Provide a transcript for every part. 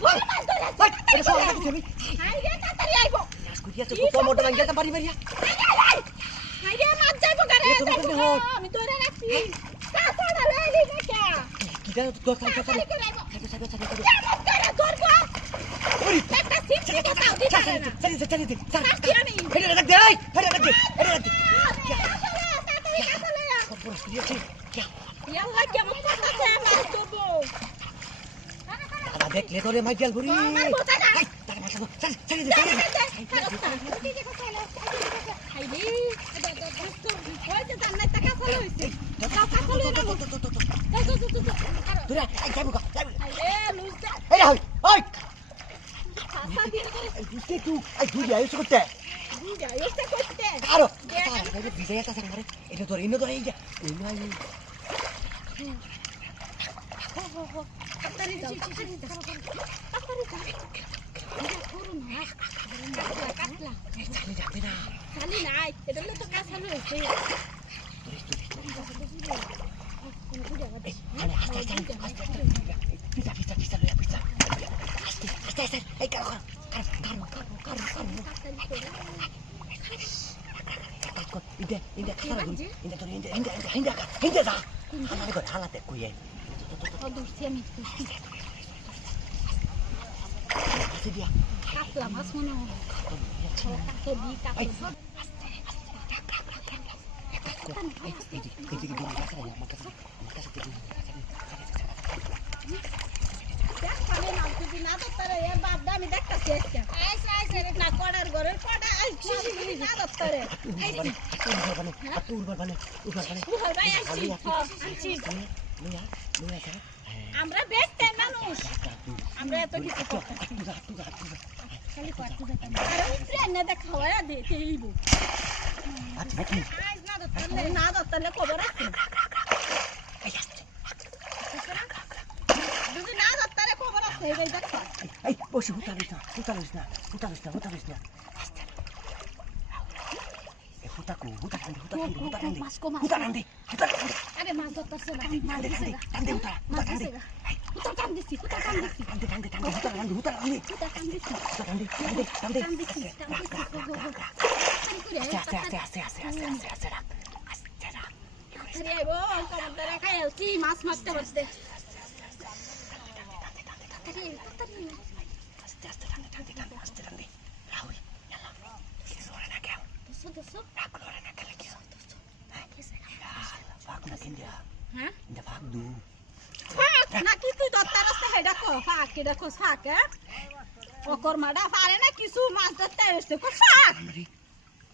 বড় মাছ ধরেছে এটা সব আমাকে দিবি হাই রে তাড়াতাড়ি আইবো মাছ করিয়া তো কত মোটা ভাঙিয়া তা পারি মারিয়া হাই রে মাছ যাইবো গারে আমি ধরে রাখছি কাঁচা লাইলি না কে কি জানো তো তোর সাথে তাড়াতাড়ি করে আইবো সাথে কেমন করে ধরবো ওরে একটা সিমটি কোথাও দিতে পারে না চল কাঁচি আমি হেডে রাখ দে হেডে রাখ দে তাড়াতাড়ি কাঁচা লয়া পুরো করিয়াছি ইয়াল্লা কেমন করতেছে মাছ ধরবো আলা দেখলে তোরে মাইকেল বুড়ি আমার বোঝা না তার মাছ চল তোরা আই যাবো গা এই হাই ওই এই বুঝতে তুই আই দুই আইছ করতে আরো এই বিজয় আছে সামনে এটা তোর ইনো ধরে এই যা ইনো আই চালি যাবে না আস্তে এই কারো ইন্ডিয়া খারাপ ইন্ডিয়া তোর ইন্ডিয়া যা আমারে কো হালাতে কইয়ে আসে দিয়া কাতলা মাছ মনে হয় আমি দেখতেছি না কড়ার ঘরের কড়া না দপ্তরে আমরা দেখতে মানুষ আমরা এত কিছু খাওয়া দিতে না দপ্তরে খবর আছে যদি না দপ্তরে খবর আছে দেখো এই বসে হুতালিস না হুতালি আরে মাছ ধরতেছে না মাছ মারতে পারতে নাকি তুই ধরতে রাস্তা হেডা কো ফাঁক এটা কো ফাঁক ও কর্মাটা পারে না কিছু মাছ ধরতে আসছে কো ফাঁক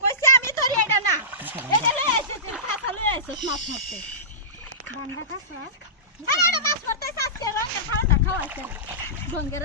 কইছে আমি তোর এটা না এটা লই আইছিস তুই কাঁচা লই আইছিস মাছ মারতে বান্দা কাঁচা আরে মাছ মারতে আজকে রঙের খাওয়াটা খাওয়াইছে গঙ্গের